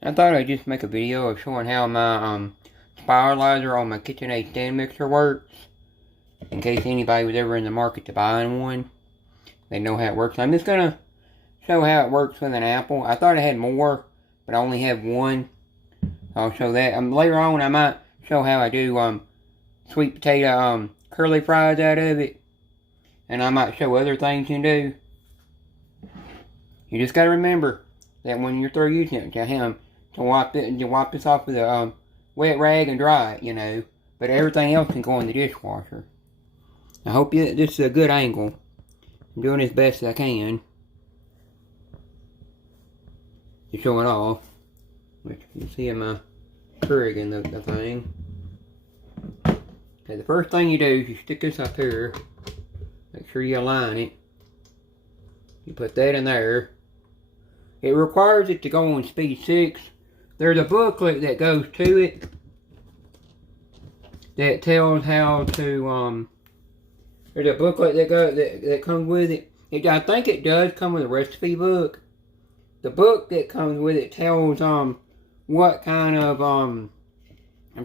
I thought I'd just make a video of showing how my spirlizer on my Kitchenaid stand mixer works. In case anybody was ever in the market to buying one, they know how it works. I'm just gonna show how it works with an apple. I thought I had more, but I only have one. I'll show that. Later on I might show how I do sweet potato curly fries out of it. And I might show other things you can do. You just gotta remember that when you're through using it, to wipe this off with a wet rag and dry it, you know. But everything else can go in the dishwasher. I hope this is a good angle. I'm doing as best as I can to show it off, which you can see in my Keurig in the thing. Okay, the first thing you do is you stick this up here. Make sure you align it. You put that in there. It requires it to go on speed 6. There's a booklet that goes to it that tells how to there's a booklet that comes with it. I think it does come with a recipe book. The book that comes with it tells what kind of I'm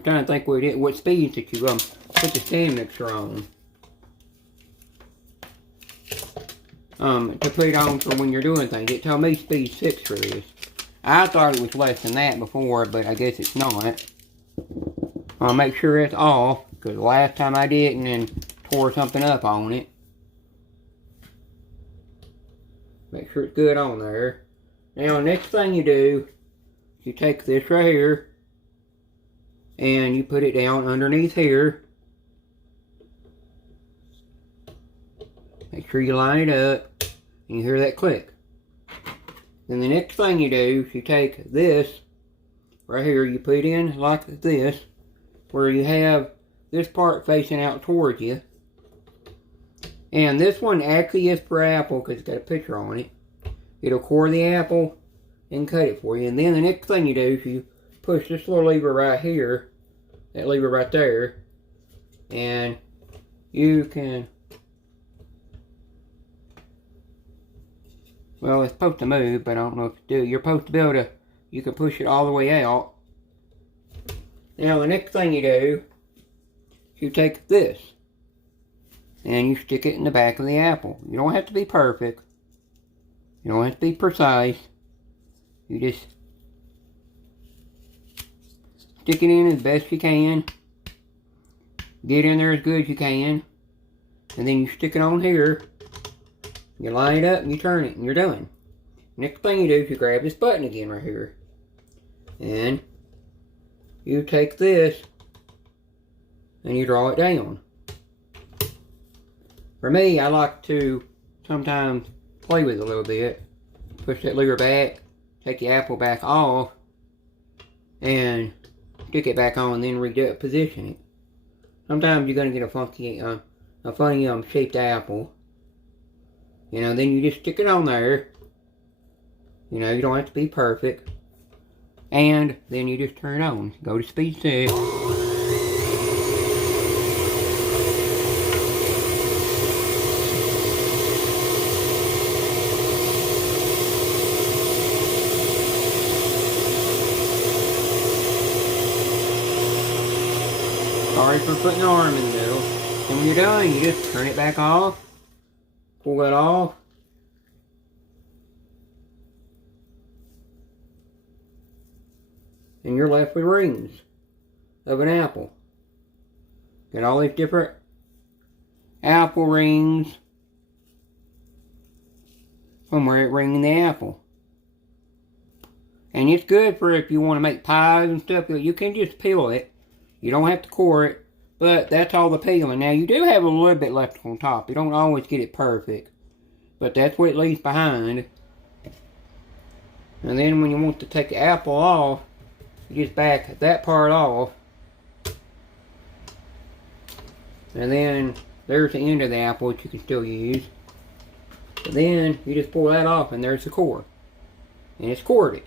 trying to think what speeds that you put the stand mixer on. To put it on for when you're doing things. It told me speed 6 for this. I thought it was less than that before, but I guess it's not. I'll make sure it's off, because the last time I didn't and tore something up on it. Make sure it's good on there. Now, next thing you do, you take this right here, and you put it down underneath here. Make sure you line it up, and you hear that click. Then the next thing you do is you take this, right here, you put it in like this, where you have this part facing out towards you. And this one actually is for apple, because it's got a picture on it. It'll core the apple and cut it for you. And then the next thing you do is you push this little lever right here, that lever right there, and you can, well, it's supposed to move, but I don't know if it do. You're supposed to be able to, you can push it all the way out. Now the next thing you do, you take this, and you stick it in the back of the apple. You don't have to be perfect. You don't have to be precise. You just stick it in as best you can. Get in there as good as you can. And then you stick it on here. You line it up and you turn it and you're done. Next thing you do is you grab this button again right here. And you take this and you draw it down. For me, I like to sometimes play with it a little bit. Push that lever back, take the apple back off, and stick it back on, and then position it. Sometimes you're going to get a funny shaped apple. You know, then you just stick it on there. You know, you don't have to be perfect. And then you just turn it on. Go to speed 6. Sorry for putting the arm in the middle. And when you're done, you just turn it back off. Pull that off. And you're left with rings of an apple. Got all these different apple rings from where it ringing the apple. And it's good for if you want to make pies and stuff. You can just peel it. You don't have to core it, but that's all the peeling. Now, you do have a little bit left on top. You don't always get it perfect, but that's what it leaves behind. And then when you want to take the apple off, you just back that part off. And then there's the end of the apple that you can still use. But then you just pull that off and there's the core. And it's cored it.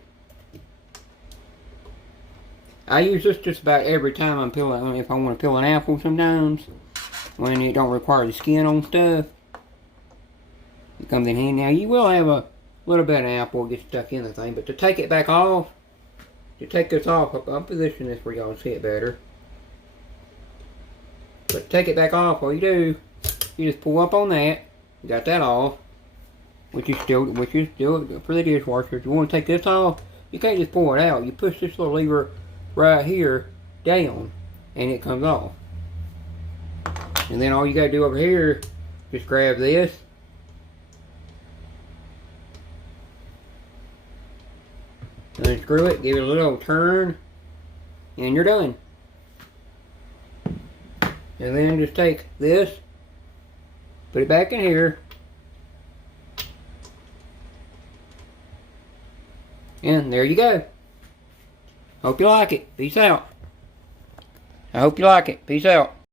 I use this just about every time I'm peeling, if I want to peel an apple sometimes, when it don't require the skin on stuff. It comes in handy. Now you will have a little bit of apple get stuck in the thing, but to take it back off, to take this off, I'll position this where y'all can see it better. But to take it back off, all you do, you just pull up on that. You got that off, which is still for the dishwasher. If you want to take this off, you can't just pull it out. You push this little lever right here down, and it comes off. And then all you gotta do over here, just grab this. And then screw it, give it a little turn, and you're done. And then just take this, put it back in here, and there you go. Hope you like it. Peace out. I hope you like it. Peace out.